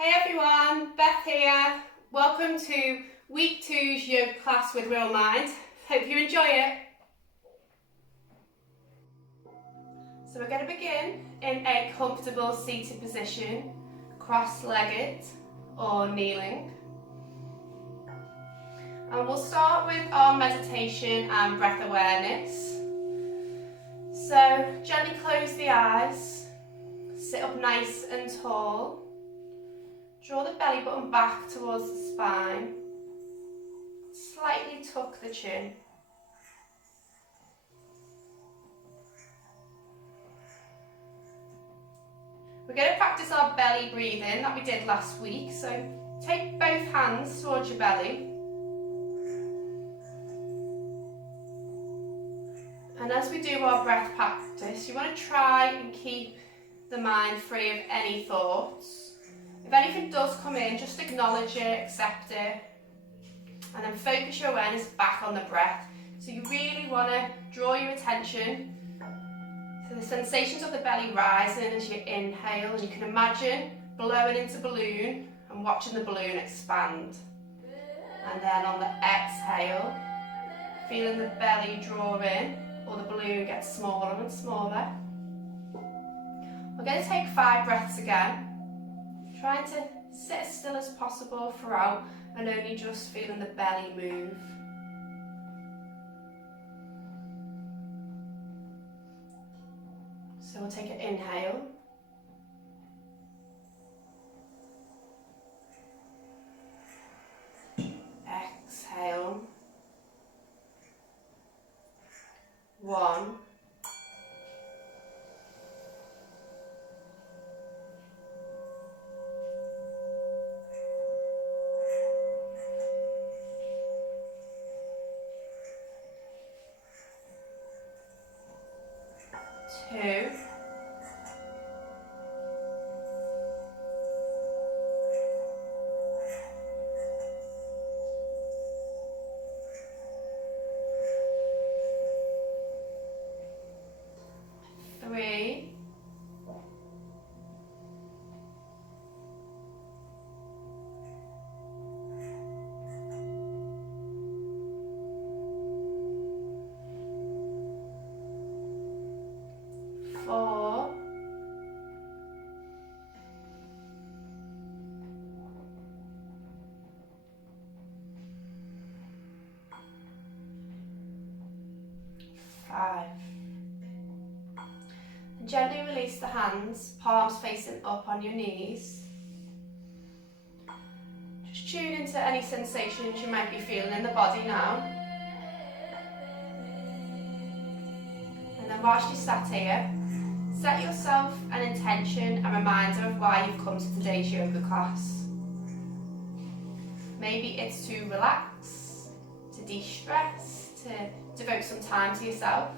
Hey everyone, Beth here. Welcome to week 2's yoga class with Real Mind. Hope you enjoy it. So we're going to begin in a comfortable seated position, cross-legged or kneeling. And we'll start with our meditation and breath awareness. So gently close the eyes, sit up nice and tall. Draw the belly button back towards the spine. Slightly tuck the chin. We're going to practice our belly breathing that we did last week. So take both hands towards your belly. And as we do our breath practice, you want to try and keep the mind free of any thoughts. If anything does come in, just acknowledge it, accept it, and then focus your awareness back on the breath. So you really want to draw your attention to the sensations of the belly rising as you inhale, and you can imagine blowing into the balloon and watching the balloon expand. And then on the exhale, feeling the belly draw in, or the balloon gets smaller and smaller. We're going to take 5 breaths again. Trying to sit as still as possible throughout and only just feeling the belly move. So we'll take an inhale. Exhale. 1. 2. 3. 4. 5. And gently release the hands, palms facing up on your knees. Just tune into any sensations you might be feeling in the body now. And then whilst you sat here, set yourself an intention, a reminder of why you've come to today's yoga class. Maybe it's to relax, to de-stress, to devote some time to yourself.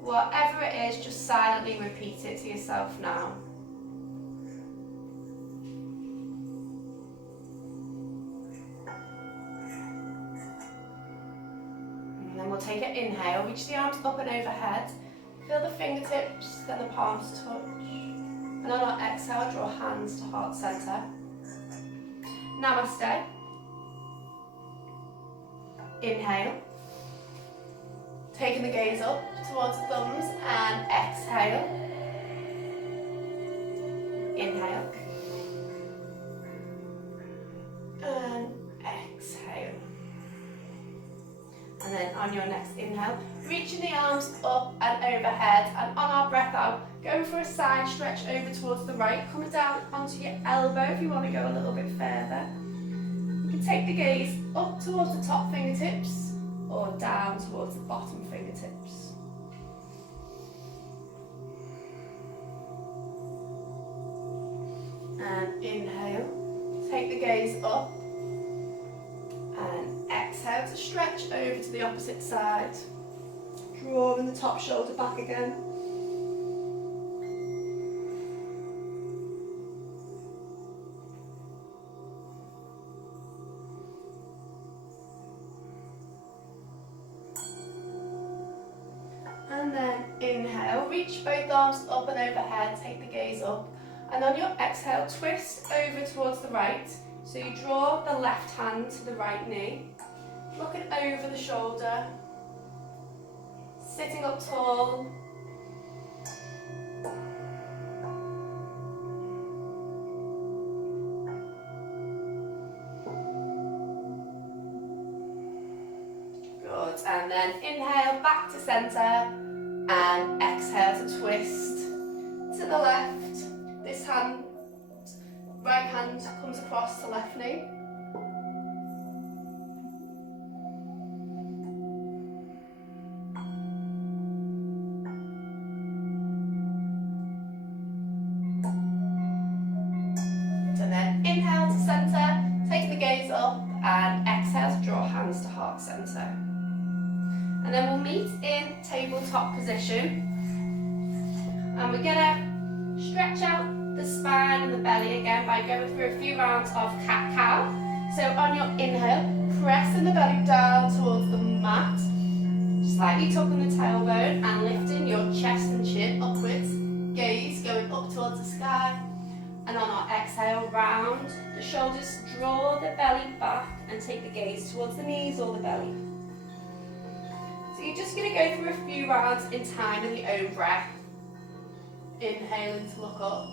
Whatever it is, just silently repeat it to yourself now. And then we'll take an inhale, reach the arms up and overhead. Feel the fingertips, then the palms touch. And on our exhale, draw hands to heart center. Namaste. Inhale. Taking the gaze up towards the thumbs and exhale. Inhale. And exhale. And then on your next inhale, reaching the arms up and overhead, and on our breath out, going for a side stretch over towards the right, coming down onto your elbow if you want to go a little bit further. You can take the gaze up towards the top fingertips or down towards the bottom fingertips. And inhale, take the gaze up. And exhale to stretch over to the opposite side. Drawing the top shoulder back again. And then inhale, reach both arms up and overhead, take the gaze up. And on your exhale, twist over towards the right. So you draw the left hand to the right knee, looking over the shoulder, sitting up tall. Good, and then inhale back to centre and exhale to twist to the left. This hand, right hand comes across the left knee. And then inhale to centre, take the gaze up and exhale to draw hands to heart centre. And then we'll meet in tabletop position. And we're gonna stretch out the spine and the belly again by going through a few rounds of cat-cow. So on your inhale, pressing the belly down towards the mat, slightly tucking the tailbone and lifting your chest and chin upwards, gaze going up towards the sky. And on our exhale, round the shoulders, draw the belly back and take the gaze towards the knees or the belly. So you're just going to go through a few rounds in time with your own breath. Inhaling to look up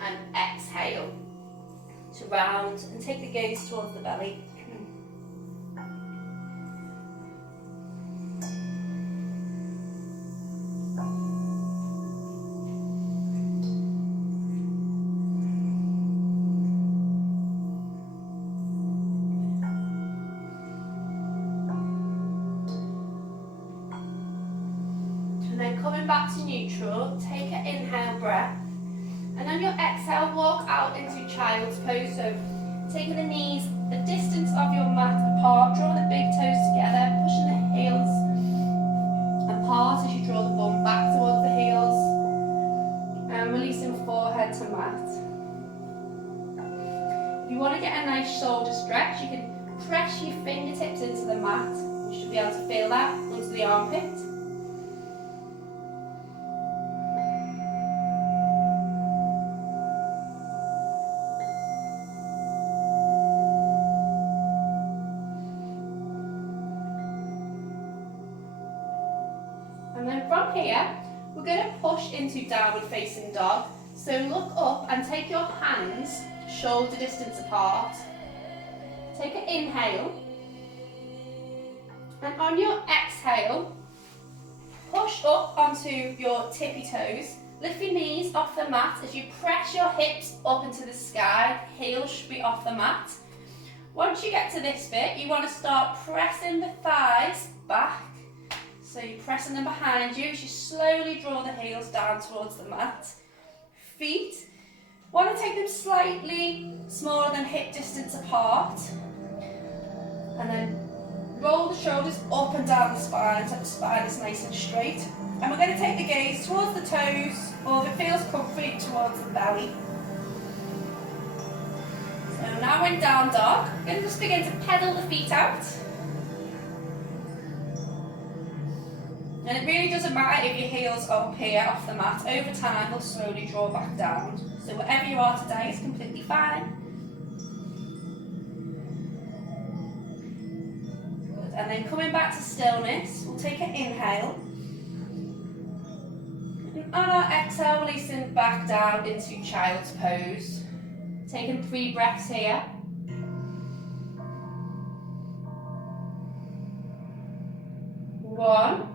and exhale to round and take the gaze towards the belly. Coming back to neutral, take an inhale breath, and on your exhale, walk out into child's pose. So taking the knees the distance of your mat apart, draw the big toes together, pushing the heels apart as you draw the bum back towards the heels, and releasing forehead to mat. If you want to get a nice shoulder stretch, you can press your fingertips into the mat. You should be able to feel that under the armpit. And then from here, we're going to push into downward facing dog. So look up and take your hands shoulder distance apart. Take an inhale. And on your exhale, push up onto your tippy toes. Lift your knees off the mat as you press your hips up into the sky. Heels should be off the mat. Once you get to this bit, you want to start pressing the thighs back. So you're pressing them behind you as you slowly draw the heels down towards the mat. Feet, want to take them slightly smaller than hip distance apart. And then roll the shoulders up and down the spine so the spine is nice and straight. And we're going to take the gaze towards the toes, or if it feels comfy, towards the belly. So now we're in down dog. We're going to just begin to pedal the feet out. And it really doesn't matter if your heels are up here off the mat. Over time, they'll slowly draw back down. So wherever you are today is completely fine. Good. And then coming back to stillness, we'll take an inhale. And on our exhale, releasing back down into child's pose. Taking 3 breaths here. 1.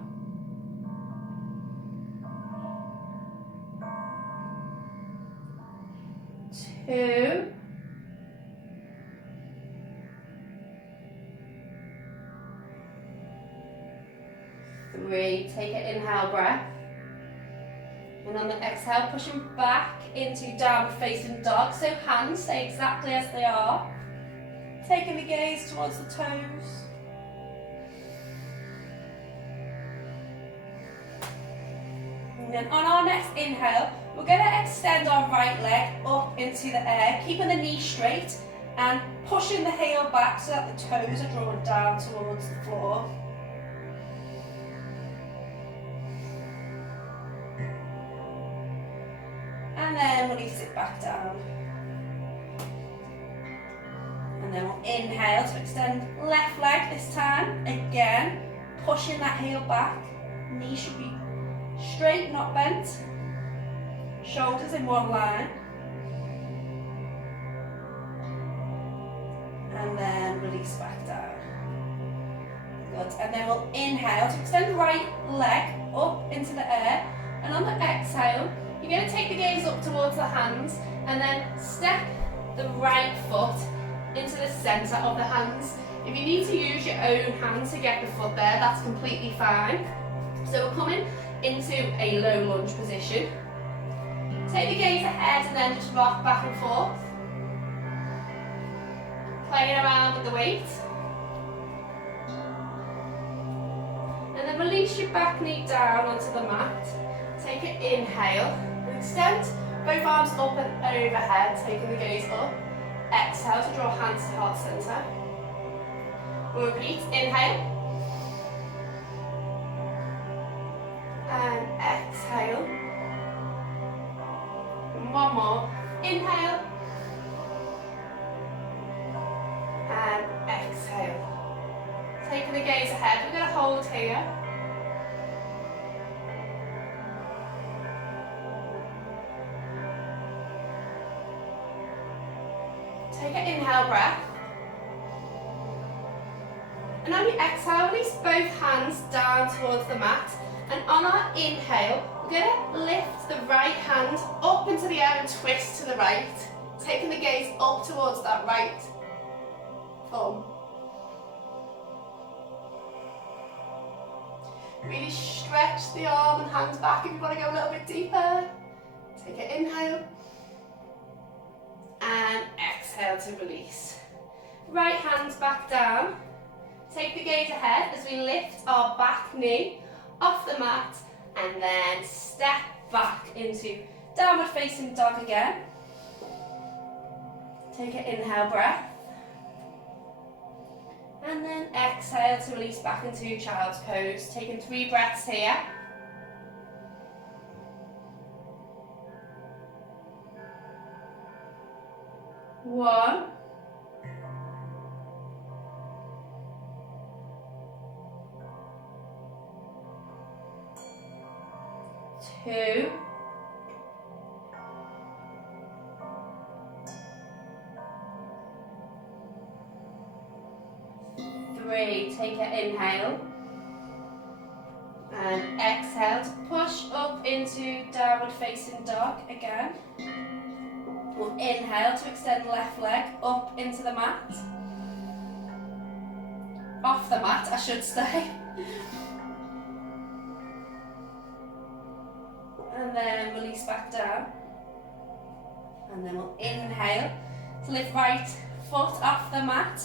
2. 3. Take an inhale breath. And on the exhale, pushing back into downward facing dog. So hands stay exactly as they are. Taking the gaze towards the toes. And then on our next inhale, we're going to extend our right leg up into the air, keeping the knee straight and pushing the heel back so that the toes are drawn down towards the floor. then release it back down. And then we'll inhale to extend left leg this time. Again, pushing that heel back. Knee should be straight, not bent. Shoulders in one line. And then release back down. Good. And then we'll inhale to extend the right leg up into the air. And on the exhale, you're going to take the gaze up towards the hands and then step the right foot into the centre of the hands. If you need to use your own hand to get the foot there, that's completely fine. So we're coming into a low lunge position. Take the gaze ahead and then just rock back and forth. Playing around with the weight. And then release your back knee down onto the mat. Take an inhale and extend both arms up and overhead, taking the gaze up. Exhale to draw hands to heart centre. We'll repeat, inhale. And exhale. And one more, inhale. And exhale. Taking the gaze ahead, we're going to hold here. Take an inhale breath. And on your exhale, release both hands down towards the mat. And on our inhale, we're going to lift the right hand up into the air and twist to the right. Taking the gaze up towards that right thumb. Really stretch the arm and hands back if you want to go a little bit deeper. Take an inhale. And exhale to release. Right hands back down. Take the gaze ahead as we lift our back knee off the mat and then step back into downward facing dog again. Take an inhale breath. And then exhale to release back into child's pose. Taking 3 breaths here. One. 2. 3. Take an inhale. And exhale to push up into downward facing dog again. We'll inhale to extend left leg up into the mat. Off the mat, I should say. And then release back down. And then we'll inhale to lift right foot off the mat.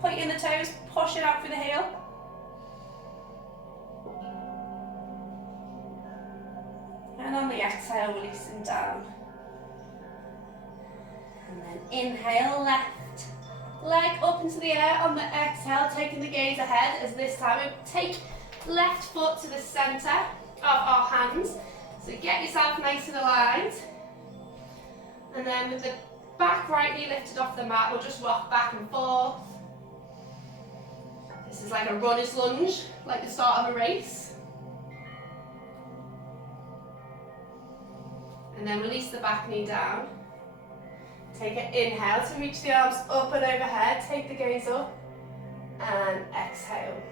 Point in the toes, push it out through the heel. And on the exhale, releasing down. And then inhale, left leg up into the air. On the exhale, taking the gaze ahead as this time we take left foot to the centre of our hands. So get yourself nice and aligned. And then with the back right knee lifted off the mat, we'll just rock back and forth. This is like a runner's lunge, like the start of a race. And then release the back knee down. Take an inhale to reach the arms up and overhead. Take the gaze up and exhale.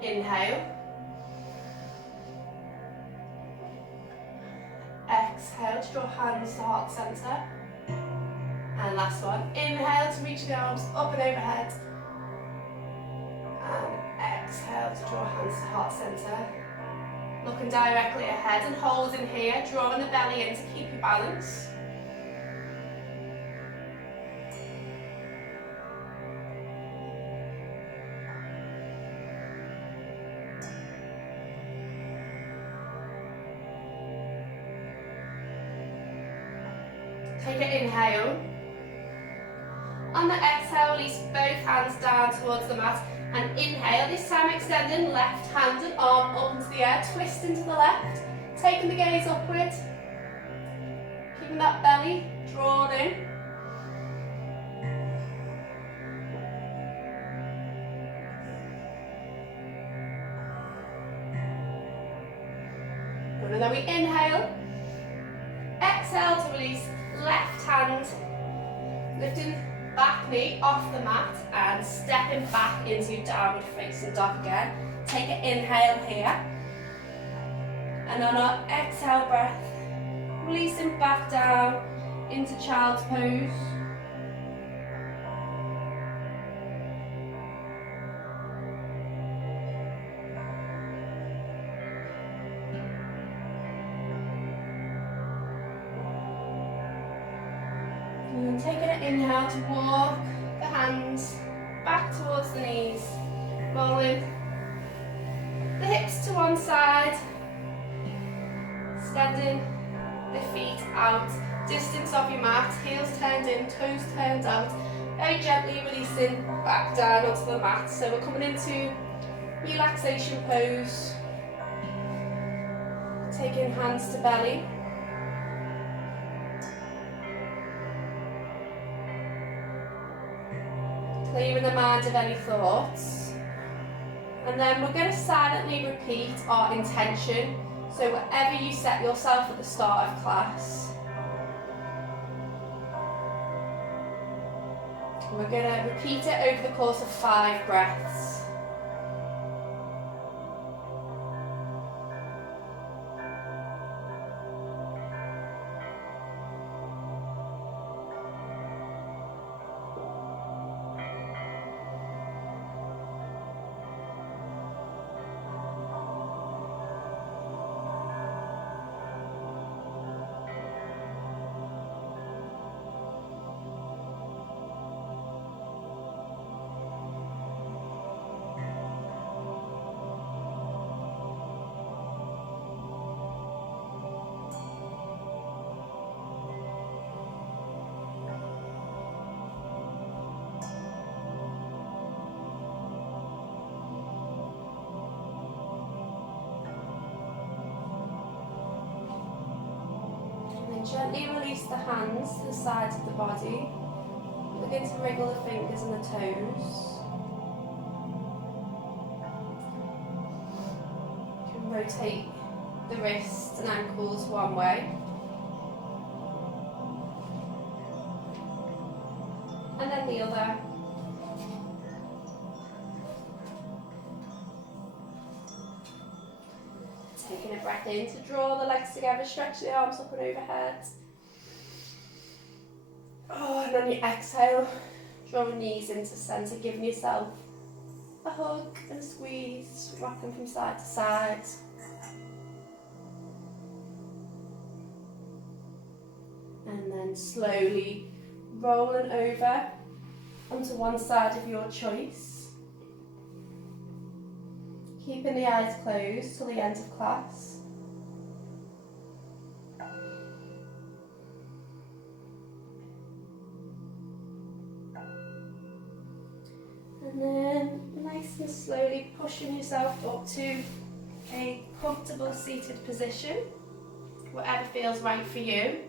Inhale. Exhale to draw hands to heart centre. And last one. Inhale to reach the arms up and overhead. And exhale to draw hands to heart centre. Looking directly ahead and holding here, drawing the belly in to keep your balance. Take an inhale. On the exhale, release both hands down towards the mat. And inhale, this time extending left hand and arm up into the air, twist into the left. taking the gaze upward, keeping that belly drawn in. Good, and then we inhale, exhale to release left hand, lifting back knee off the mat and stepping back into downward facing dog again. Take an inhale here. And on our exhale breath, releasing back down into child's pose. And then taking an inhale to walk the hands back towards the knees, rolling the hips to one side, extending the feet out, distance of your mat, heels turned in, toes turned out, very gently releasing back down onto the mat. So we're coming into relaxation pose, taking hands to belly. Clearing the mind of any thoughts. And then we're going to silently repeat our intention. So whatever you set yourself at the start of class, we're going to repeat it over the course of 5 breaths. Gently release the hands to the sides of the body. Begin to wriggle the fingers and the toes. You can rotate the wrists and ankles one way. And then the other. Taking a breath in to draw the legs together, stretch the arms up and overhead. Oh, and on your exhale, draw the knees into centre, giving yourself a hug and a squeeze, rocking from side to side. And then slowly rolling over onto one side of your choice. Keeping the eyes closed till the end of class. And then nice and slowly pushing yourself up to a comfortable seated position, whatever feels right for you.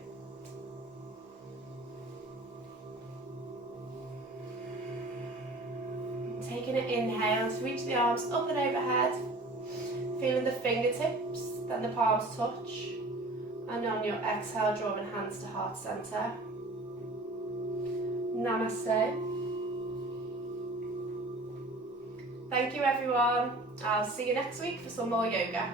Taking an inhale to reach the arms up and overhead, feeling the fingertips, then the palms touch, and on your exhale, drawing hands to heart center. Namaste. Thank you everyone. I'll see you next week for some more yoga.